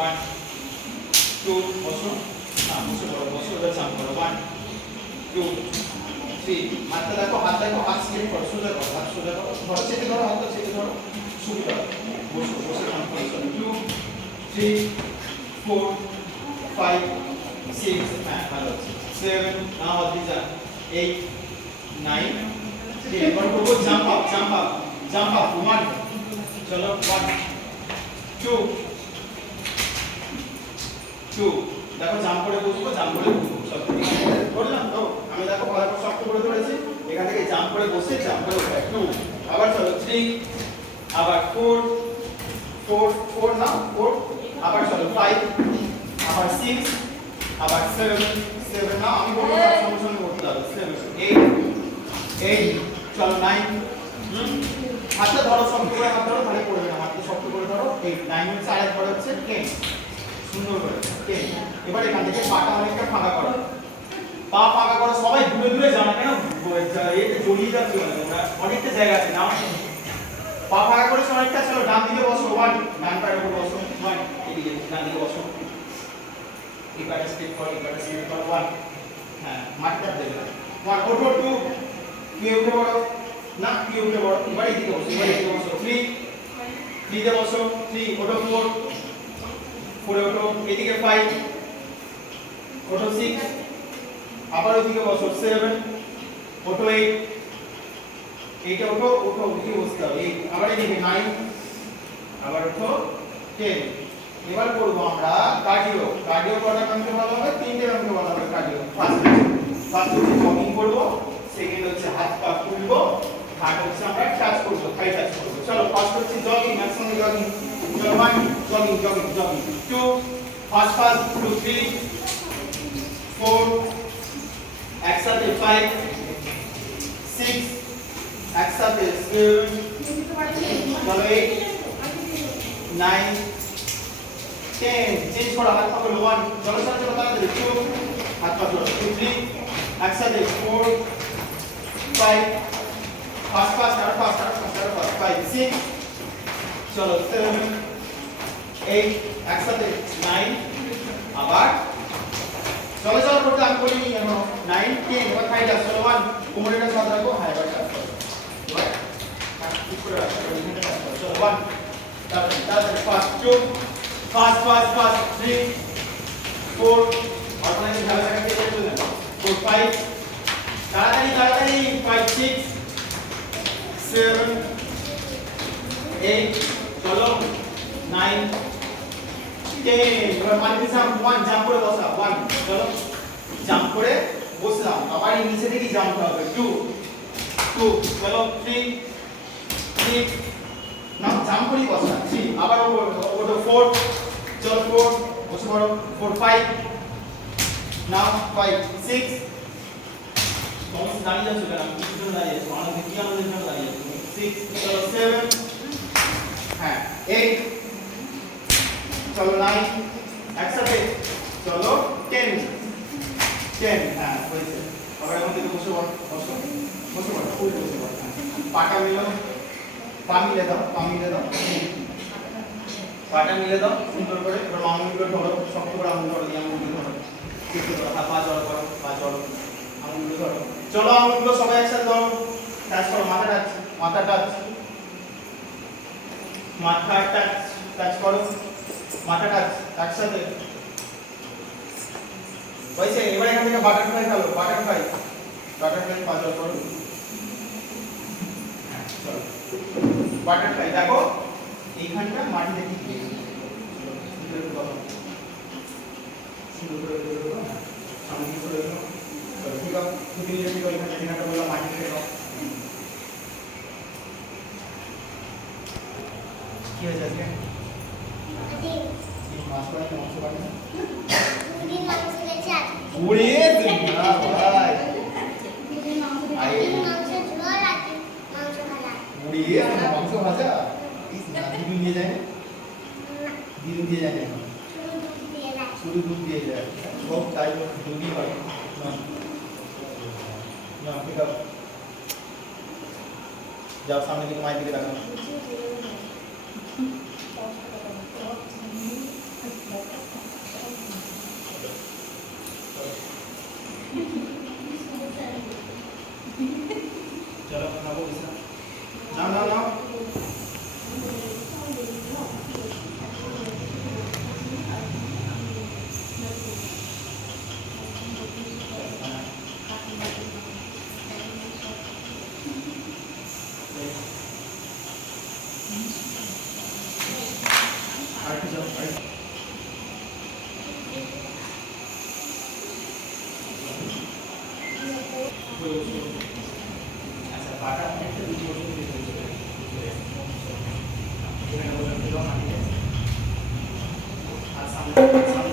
1 2 বসো না বসে পড়ো বসে ওটা জাম্প করো 1 2 3 মাথা দেখো হাত স্ট্রেট করো সোজা করো হাত সোজা করো ধরো চেপে ধরো হাতটা চেপে ধরো সুবিধা বসো বসে জাম্প করো 2 3 4 5 6 হ্যাঁ ভালো আছে 7 নাও অদি যা 8 9 10 এবার করবো জাম্প আপ 1 চলো 1 2 দেখো জাম্প করে বসবো জাম্প করে উঠবো সব ঠিক আছে বললাম তো আমি দেখো ভালো করে শক্ত করে ধরেছি এখান থেকে জাম্প করে বসে জাম্প করে উঠে 2 আবার চলো 3 আবার 4 না 4 আবার চলো 5 আবার 6 আবার 7 না আমি বলবো সঙ্গে সঙ্গে করতে হবে 7 8 চলো 9 হাতটা ধরো শক্ত করে হাত ধরো তাহলে পড়বে না হাতটা শক্ত করে ধরো 8 9 হচ্ছে আর একবার হচ্ছে 10 সুন্দর করে 10 এবার এখান থেকে পাটা অনেকটা ফাঁকা করো পা ফাঁকা করো সবাই দূরে দূরে যাও কেন এই জড়িয়ে যাচ্ছে তোমরা অনেকটা জায়গা আছে নাও পা ফাঁকা করে অনেকটা চলো ডান দিকে বসো 1 ডান পায়ের উপর বসো 1 এদিকে ডান দিকে বসো এবারে স্টেপ করো 1 হ্যাঁ মাটিটা দেবে 1 ওঠো 2 কি উঠে বড় না কি উঠে বড় এবার এদিকে বসো 3 তে বসো 3 ওঠো 4 পরে ওঠো এদিকে 5 ওঠো 6 আবার ওদিকে বসো 7 ওঠো 8 এইটা ওঠো ওদিকে বসতে হবে 8 আবার এদিকে 9 আবার ওঠো 10 এবার করব আমরা কার্ডিও কটা কাউন্টে ভালো হবে তিনটে কাউন্টে ভালো হবে কার্ডিও ফার্স্ট হচ্ছে জগিং করব সেকেন্ড হচ্ছে হাত পা তুলবো থার্ড হচ্ছে আমরা টাচ করব থাই টাচ করব চলো ফার্স্ট হচ্ছে জগিং একসঙ্গে জগিং 1 জগিং 2 ফাস্ট 2 3 4 একসাথে 5 6 একসাথে 7 চলো 8 9 10 চেঞ্জ করো হাত পা গুলো 1 চলো তাড়াতাড়ি 2 হাত পা গুলো 2 3 একসাথে 4 5 ফাস্ট আর ফাস্ট 5 6 চলো 7 8 একসাথে 9 আবার চলো করতে আমি বলিনি কেন 9 10 এবার খাই দাও চলো 1 কোমরেটা সাথে রাখো হ্যাঁ এবার কাজ করো এবার ঠিক করে রাখো এখানে কাজ করো চলো 1 তারপরে ফাস্ট 2 ফাস্ট 3 4 আর মানে ঝালা টাকা দিয়ে চলে যাবে 4 5 তাড়াতাড়ি 5 6 7 8 চলো 9 10 এবার মাটিতে জাম্প 1 জাম্প করে বসা 1 চলো জাম্প করে বসলাম আবার এই নিচে থেকে জাম্প হবে 2 চলো 3 না জাম্প করে বসা 3 আবার ওটা 4 চলো 4 বসে পড়ো 4 5 নাও 5 6 তোমরা দাঁড়িয়ে যাচ্ছ কেন আমি কিছু দাঁড়িয়ে আছি আমাদের কি আমাদের জন্য দাঁড়িয়ে আছি 6 চলো 7 হ্যাঁ 8 চলো 9 একসাথে চলো 10 হ্যাঁ হয়েছে আবার এখন থেকে বসে পড়ো ফুল বসে পড়ো পাটা মিলো পা মিলে দাও পাটা মিলে দাও সুন্দর করে এবার আঙুলগুলো ধরো শক্ত করে আঙুল ধরো দিয়ে আঙুলগুলো ধরো একটু ধরো পা জড়ো করো আঙুলগুলো ধরো চলো আঙুলগুলো সবাই একসাথে ধরো টাচ করো মাথা টাচ করো মাথা টাচ একসাথে হয়েছে এবার এখান থেকে বাটারফ্লাই খেলো বাটারফ্লাই পাঁচবার করো চলো বাটারফ্লাই দেখো এইখানটা মাটিতে ঠিক সামনে চলে গেল ঠিক আছে তুমি যদি ওইখানে এখানটা বললাম মাটিতে দাও কি হয়েছে আজকে মাছ বাড়ি মাংস বাড়ি ওরে না ভাই মাংস ভাজা দিদি নিয়ে যায় শুধু দুধ দিয়ে যায় সব তাই দুধই হয় না ঠিক আছে যাও সামনে দিকে মায়ের দিকে দেখাও আরেকটু যাও, আরেকটু। আচ্ছা, পাটা অনেকটা বেশি বসে দিতে হচ্ছে। এখানে বসে দিলাম মাটিতে। আর সামনে